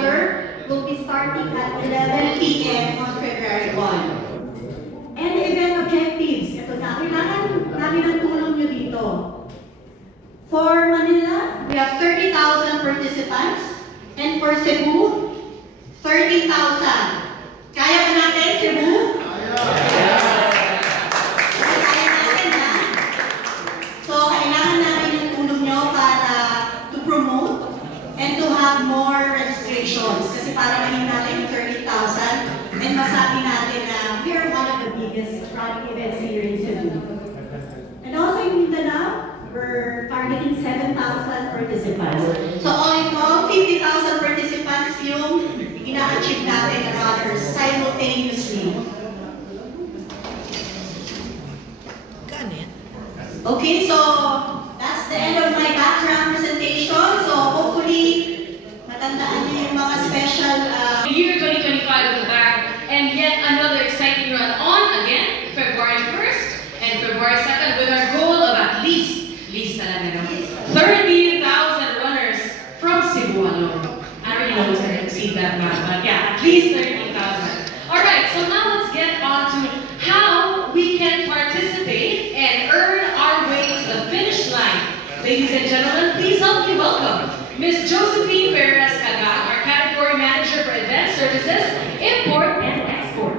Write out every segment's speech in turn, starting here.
order will be starting at 11 p.m. on February 1. And the event objectives. Ito na, kailangan namin ang tulong nyo dito. For Manila, we have 30,000 participants. And for Cebu, 30,000. Kaya ba natin, Cebu? Kaya natin, ha? So, kailangan namin yung tulong nyo para to promote and to have more registrations. Kasi para maging natin yung 30,000 and masabi natin na we are one of the biggest running events here in Cebu. And also in Mindanao, we're targeting 7,000 participants. So all in all, 50,000 participants yung ina-achieve natin runners simultaneously. Okay, so that's the end of my background presentation. So hopefully, matandaan niyo yung mga special... The year 2025 at the back, and yet another exciting run on again, February 1st and February 2nd, with our goal of at least 30,000 runners from Cebu alone. I already know to exceed that much, but yeah, at least 30,000. Alright, so now let's get on to how we can participate and earn our way to the finish line. Ladies and gentlemen, please help me welcome Ms. Josephine Perez-Caga, our Category Manager for Advanced Services, Import and Export.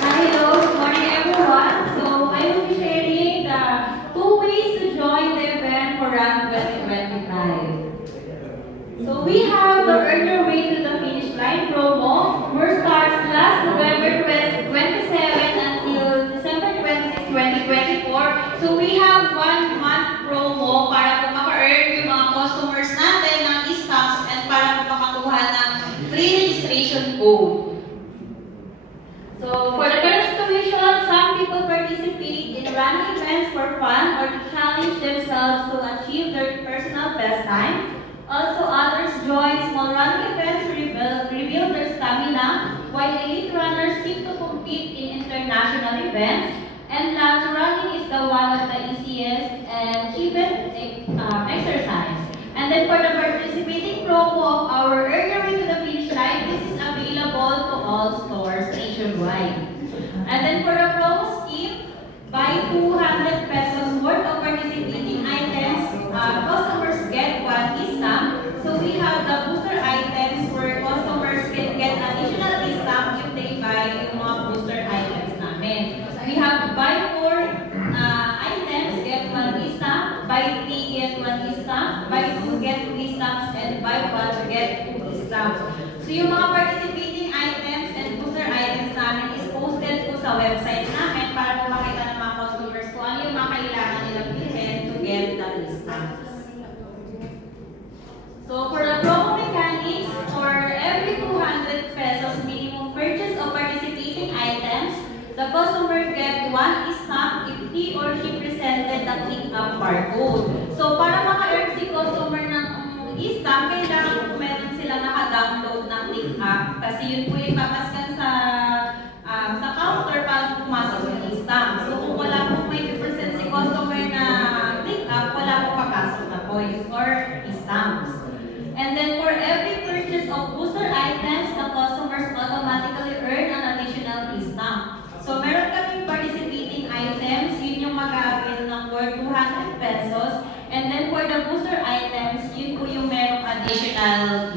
Hello, good morning everyone. So I will be sharing the 2 ways to join the event for Run 2025. So we have the Earn Your Way to the Finish Line promo, which starts last November 27 until December 26, 2024. So we have 1 month promo para po maka-earn yung mga customers natin ng e-stocks and para po makakuha ng free registration code. So, for the current situation, some people participate in running events for fun or to challenge themselves to achieve their personal best time. Also, others join small running events to reveal their stamina, while elite runners seek to compete in international events. And last, running is the one of the easiest and cheapest exercise. And then for the participating promo of our Earn Your Way to the Finish Line, this is available to all stores nationwide. And then for the promo scheme, buy 200 pesos worth of participating items, customers get 1 e-stamp. So we have the booster items where customers can get additional e-stamp if they buy yung mga booster items namin. We have buy 4 items, get 1 e-stamp, buy 3, get 1 e-stamp, buy 2, get 2 e-stamps, and buy 1, get 2 e-stamps. So yung mga participating items and booster items namin is posted po sa website namin para po makita ng mga customers kung ano yung mga kailangan nilang bilhin to get the e-stamps. So for the promo mechanics, for every 200 pesos minimum purchase of participating items, the customer get 1 e-stamp if he or she presented the click-up barcode. So, para maka-earn si customer ng e-stamp, kailangan po meron silang naka-download ng click-up kasi yun po yung papaskan sa counter para pumasok yung e-stamp. So, kung wala po may present si customer na click-up, wala po papasok na points or e-stamps. And then, for every purchase of booster items, the customers automatically earn an additional e-stamp. So, meron kaming participating items, yun yung mag-avail ng worth 200 pesos. And then, for the booster items, yun po yung merong additional